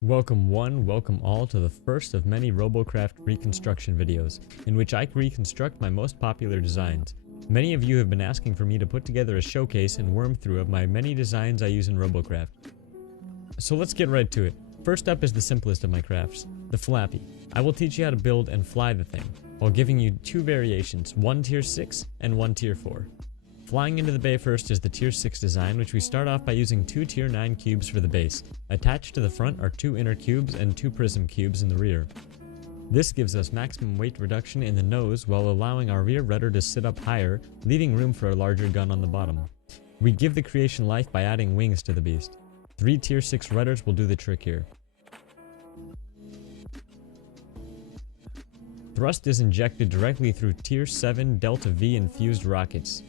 Welcome all to the first of many Robocraft reconstruction videos, in which I reconstruct my most popular designs. Many of you have been asking for me to put together a showcase and worm through of my many designs I use in Robocraft. So let's get right to it. First up is the simplest of my crafts, the Flappy. I will teach you how to build and fly the thing, while giving you two variations, one tier 6 and one tier 4. Flying into the bay first is the tier 6 design, which we start off by using two tier 9 cubes for the base. Attached to the front are two inner cubes and two prism cubes in the rear. This gives us maximum weight reduction in the nose while allowing our rear rudder to sit up higher, leaving room for a larger gun on the bottom. We give the creation life by adding wings to the beast. 3 tier 6 rudders will do the trick here. Thrust is injected directly through tier 7 Delta V infused rockets.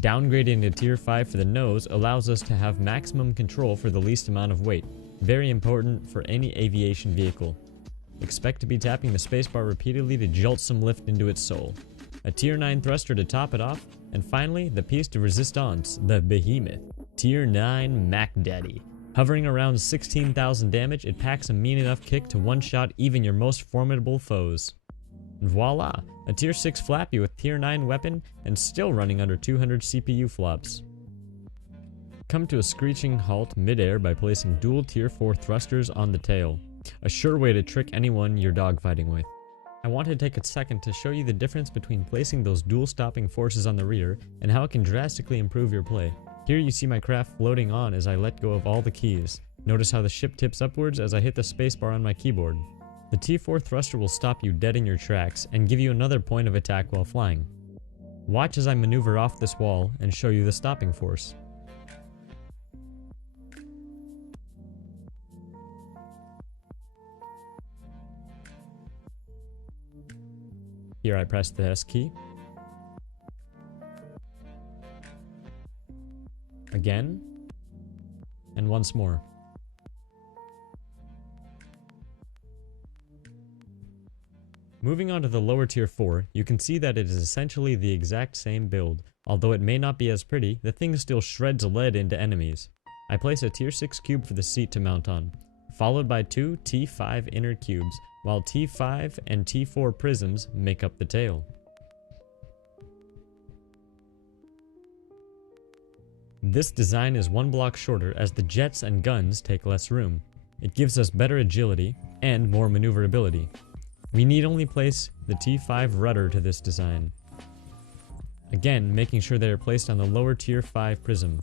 Downgrading to tier 5 for the nose allows us to have maximum control for the least amount of weight, very important for any aviation vehicle. Expect to be tapping the spacebar repeatedly to jolt some lift into its soul. A tier 9 thruster to top it off, and finally the piece de resistance, the behemoth, tier 9 Mac Daddy. Hovering around 16,000 damage, it packs a mean enough kick to one-shot even your most formidable foes. And voila! A tier 6 Flappy with tier 9 weapon and still running under 200 CPU flops. Come to a screeching halt mid-air by placing dual tier 4 thrusters on the tail. A sure way to trick anyone you're dogfighting with. I want to take a second to show you the difference between placing those dual stopping forces on the rear and how it can drastically improve your play. Here you see my craft floating on as I let go of all the keys. Notice how the ship tips upwards as I hit the spacebar on my keyboard. The T4 thruster will stop you dead in your tracks and give you another point of attack while flying. Watch as I maneuver off this wall and show you the stopping force. Here I press the S key. Again. And once more. Moving on to the lower tier 4, you can see that it is essentially the exact same build. Although it may not be as pretty, the thing still shreds lead into enemies. I place a tier 6 cube for the seat to mount on, followed by two T5 inner cubes, while T5 and T4 prisms make up the tail. This design is one block shorter as the jets and guns take less room. It gives us better agility and more maneuverability. We need only place the T5 rudder to this design. Again, making sure they are placed on the lower tier 5 prism.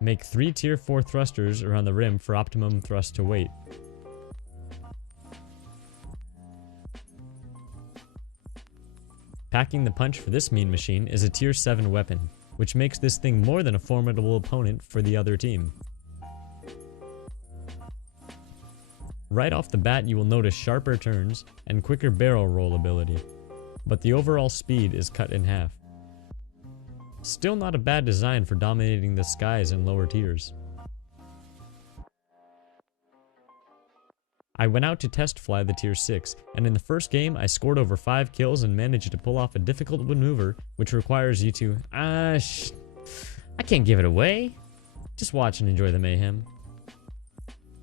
Make 3 tier 4 thrusters around the rim for optimum thrust to weight. Packing the punch for this mean machine is a tier 7 weapon, which makes this thing more than a formidable opponent for the other team. Right off the bat you will notice sharper turns and quicker barrel roll ability, but the overall speed is cut in half. Still not a bad design for dominating the skies in lower tiers. I went out to test fly the tier 6, and in the first game I scored over 5 kills and managed to pull off a difficult maneuver which requires you to, I can't give it away. Just watch and enjoy the mayhem.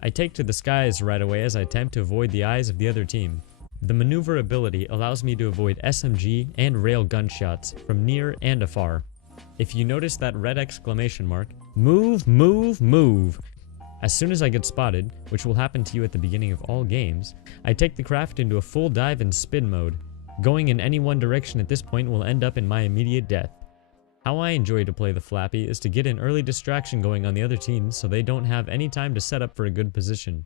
I take to the skies right away as I attempt to avoid the eyes of the other team. The maneuverability allows me to avoid SMG and rail gunshots from near and afar. If you notice that red exclamation mark, move, move, move. As soon as I get spotted, which will happen to you at the beginning of all games, I take the craft into a full dive and spin mode. Going in any one direction at this point will end up in my immediate death. How I enjoy to play the Flappy is to get an early distraction going on the other team so they don't have any time to set up for a good position.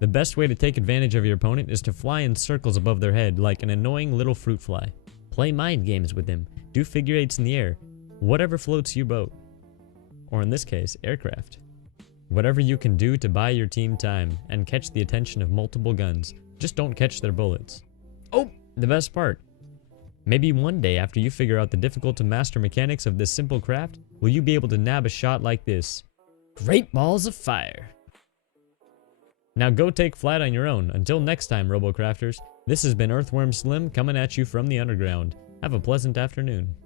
The best way to take advantage of your opponent is to fly in circles above their head like an annoying little fruit fly. Play mind games with them, do figure eights in the air, whatever floats your boat. Or in this case, aircraft. Whatever you can do to buy your team time and catch the attention of multiple guns, just don't catch their bullets. Oh, the best part. Maybe one day after you figure out the difficult to master mechanics of this simple craft, will you be able to nab a shot like this. Great balls of fire. Now go take flight on your own. Until next time, Robocrafters, this has been Earthworm Slim coming at you from the underground. Have a pleasant afternoon.